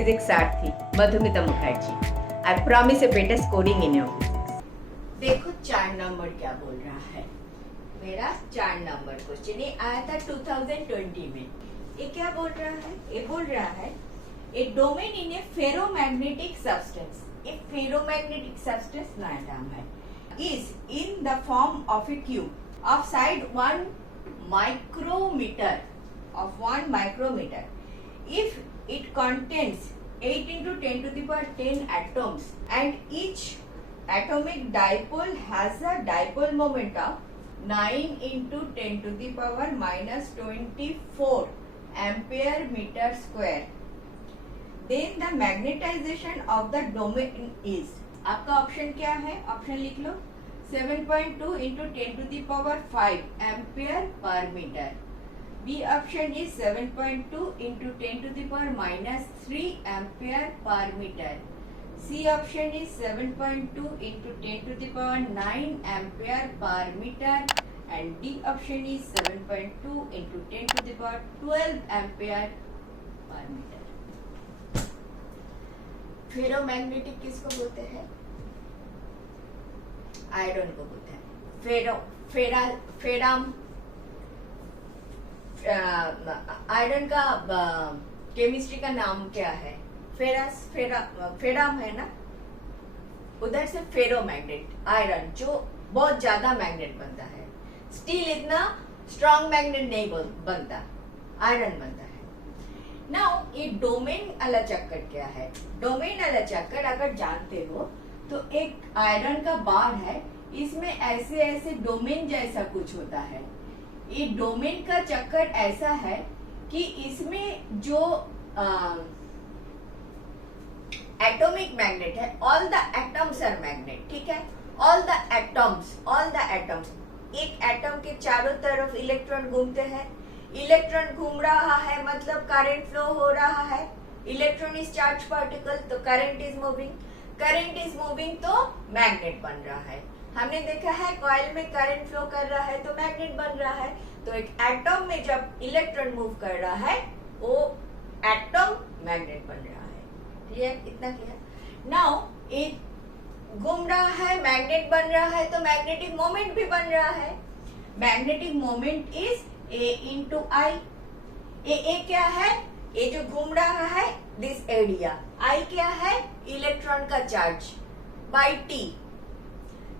physics Sarathi Madhumita Mukherjee. I promise a better scoring in your physics. देखो 4 number क्या बोल रहा है. मेरा 4 नंबर क्वेश्चन ये आया था 2020 में. ये क्या बोल रहा है? ये बोल रहा है a domain in a ferromagnetic substance. एक ferromagnetic substance नया नाम है. Is in the form of a cube of side 1 micrometer. Of 1 micrometer. If it contains 8 into 10 to the power 10 atoms and each atomic dipole has a dipole moment of 9 into 10 to the power minus 24 ampere meter square, then the magnetization of the domain is. आपका option क्या है? Option लिख लो 7.2 into 10 to the power 5 ampere per meter. B option is 7.2 into 10 to the power minus 3 ampere per meter. C option is 7.2 into 10 to the power 9 ampere per meter. And D option is 7.2 into 10 to the power 12 ampere per meter. Ferromagnetic किसको बोलते हैं? Iron को बोलते हैं. Iron का chemistry का नाम क्या है? फेराम है ना. उधर से फेरोमैग्नेट आयरन जो बहुत ज्यादा मैग्नेट बनता है. स्टील इतना स्ट्रॉन्ग मैग्नेट नहीं बनता, आयरन बनता है. नाउ ये डोमेन वाला चक्कर क्या है? डोमेन वाला चक्कर अगर जानते हो तो एक आयरन का बार है, इसमें ऐसे ऐसे डोमेन जैसा कुछ होता है. ये डोमेन का चक्कर ऐसा है कि इसमें जो एटॉमिक मैग्नेट है, all the atoms are magnet. ठीक है, ऑल द एटम्स. एक एटम के चारों तरफ इलेक्ट्रॉन घूमते हैं. इलेक्ट्रॉन घूम रहा है मतलब करंट फ्लो हो रहा है. इलेक्ट्रॉन इज चार्ज पार्टिकल तो करंट इज मूविंग तो मैग्नेट बन रहा है. हमने देखा है कॉइल में करंट फ्लो कर रहा है तो मैग्नेट बन रहा है. तो एक एटम में जब इलेक्ट्रॉन मूव कर रहा है वो एटम मैग्नेट बन रहा है. क्लियर? इतना क्लियर? नाउ एक घूम रहा है, मैग्नेट बन रहा है तो मैग्नेटिक मोमेंट भी बन रहा है. Magnetic moment is A into I. ए क्या है? ये जो घूम रहा है दिस एरिया. I क्या है? इलेक्ट्रॉन का charge by T.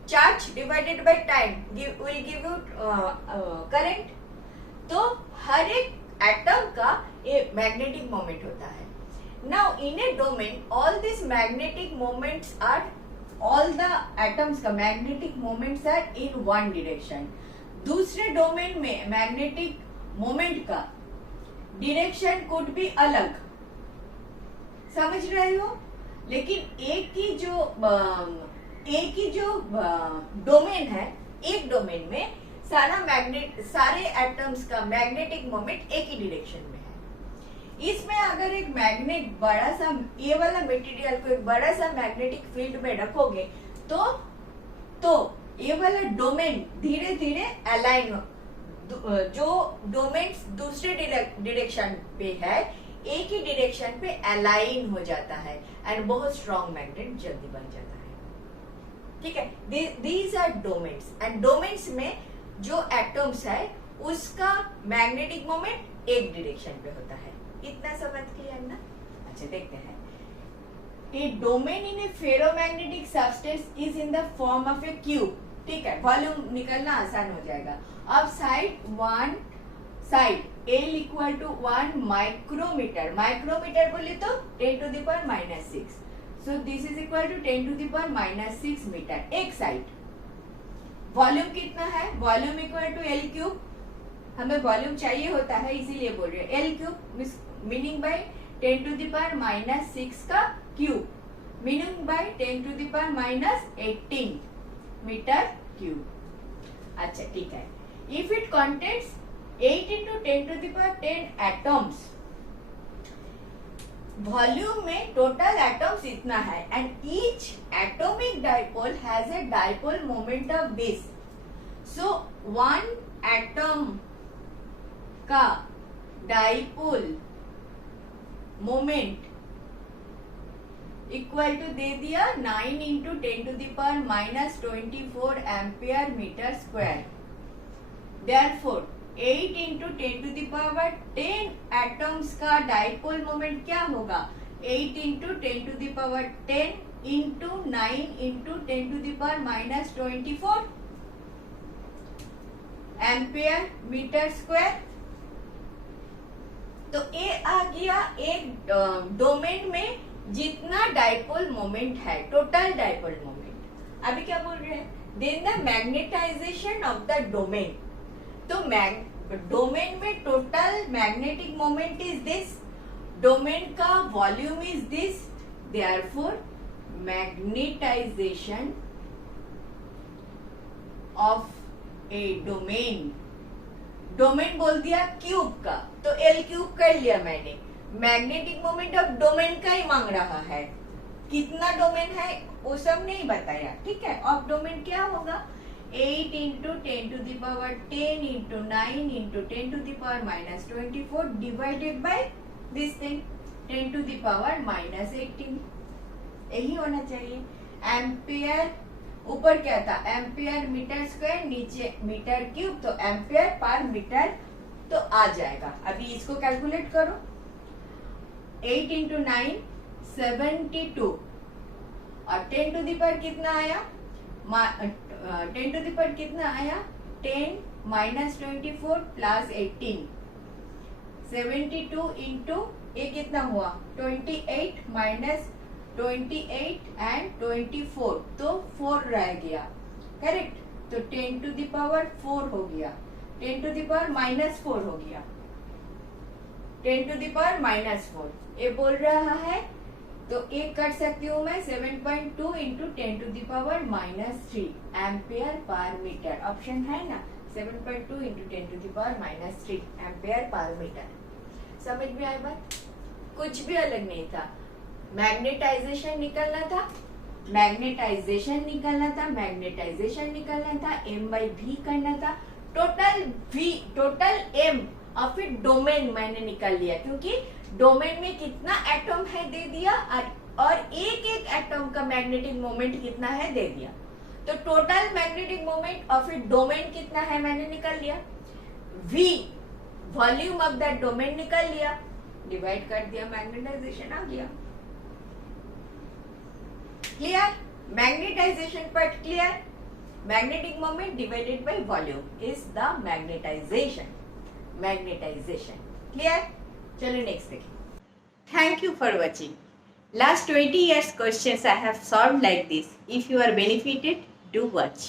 Charge divided by time will give you current. तो हर एक एटम का ये मैग्नेटिक मोमेंट होता है. Now in a domain all this magnetic moments are, all the atoms का magnetic moments are in one direction. दूसरे domain में magnetic moment का डायरेक्शन कुड भी अलग. समझ रहे हो? लेकिन एक की जो डोमेन है, एक डोमेन में सारे एटम्स का मैग्नेटिक मोमेंट एक ही डायरेक्शन में है. इसमें अगर एक मैग्नेट बड़ा सा, ये वाला मटेरियल को एक बड़ा सा मैग्नेटिक फील्ड में रखोगे तो ये वाला डोमेन धीरे धीरे अलाइन हो. जो डोमेन्स दूसरे डायरेक्शन पे है एक ही डायरेक्शन पे अलाइन हो जाता है एंड बहुत स्ट्रॉन्ग मैग्नेट जल्दी बन जाता है. ठीक है, these are domains. And domains में जो एटम्स है उसका मैग्नेटिक मोमेंट एक डायरेक्शन पे होता है. इतना समझ क्लियर ना? अच्छा, देखते हैं. A domain in a ferromagnetic substance is in the form of a cube. ठीक है, वॉल्यूम निकलना आसान हो जाएगा. अब side L equal to 1 micrometer. Micrometer बोले तो 10 to the power minus 6. So this is equal to 10 to the power minus 6 meter. एक साइड. वॉल्यूम कितना है? Volume equal to L cube. हमें वॉल्यूम चाहिए होता है इसीलिए बोल रहे हैं L cube, meaning by 10 to the power minus 6 का cube, meaning by 10 to the power minus 18 metre cube. अच्छा, ठीक है. If it contains 8 into 10 to the power 10 atoms, volume में टोटल एटम्स इतना है and each atomic dipole has a dipole moment of this. So one atom का dipole moment equal to दे दिया 9 into 10⁻⁻24 ampere meter square. Therefore 8 into 10⁻10 atoms का dipole moment क्या होगा? 8 into 10⁻10 into 9 into 10⁻24 ampere meter square. तो ये आ गया एक डोमेन में जितना डाइपोल मोमेंट है, टोटल डाइपोल मोमेंट। अभी क्या बोल रहे हैं? Then the magnetization of the domain. तो डोमेन में total magnetic moment is this, domain का volume is this, therefore magnetization of a domain, domain बोल दिया क्यूब का, तो एल क्यूब कर लिया मैंने। मैग्नेटिक मोमेंट ऑफ डोमेन का ही मांग रहा है, कितना डोमेन है वो सब नहीं बताया, ठीक है। ऑफ डोमेन क्या होगा? 8 into 10⁻10 into 9 into 10⁻24 divided by this thing 10⁻18, यही होना चाहिए। एम्पियर ऊपर क्या था? एम्पियर मीटर स्क्वायर, नीचे मीटर क्यूब, तो एम्पियर पर मीटर तो आ जाएगा। अभी इसको कैलकुलेट करो। 8 इंटू 9 72 और 10 टू दी पावर कितना आया? 10 टू दी पावर कितना आया? 10 -24 प्लस 18 72 इंटू ये कितना हुआ? 28 माइनस 28 एंड 24, तो 4 रह गया, करेक्ट। तो 10 टू दी पावर 4 हो गया, 10 टू दी पावर -4 हो गया, 10 टू दी पावर -4 ये बोल रहा है। तो एक कर सकती हूँ मैं 7.2 into 10 to the power -3 ampere per meter. Option है ना, 7.2 into 10 to the power -3 ampere per meter. समझ में आई बात? कुछ भी अलग नहीं था। मैग्नेटाइजेशन निकलना था, मैग्नेटाइजेशन निकलना था, मैग्नेटाइजेशन निकलना था, M/V करना था। टोटल V, टोटल M और फिर डोमेन मैंने निकाल लिया, क्योंकि डोमेन में कितना एटम है दे दिया और एक एक एटम का मैग्नेटिक मोमेंट कितना है दे दिया। तो टोटल मैग्नेटिक मोमेंट और फिर डोमेन कितना है मैंने निकाल लिया। V volume of that domain निकाल लिया, डिवाइड कर दिया, मैग्नेटाइजेशन आ गया। Clear? Magnetization part clear? Magnetic moment divided by volume is the magnetization, magnetization. Clear? चलो नेक्स्ट देखिए। Thank you for watching. Last 20 years questions I have solved like this. If you are benefited, do watch.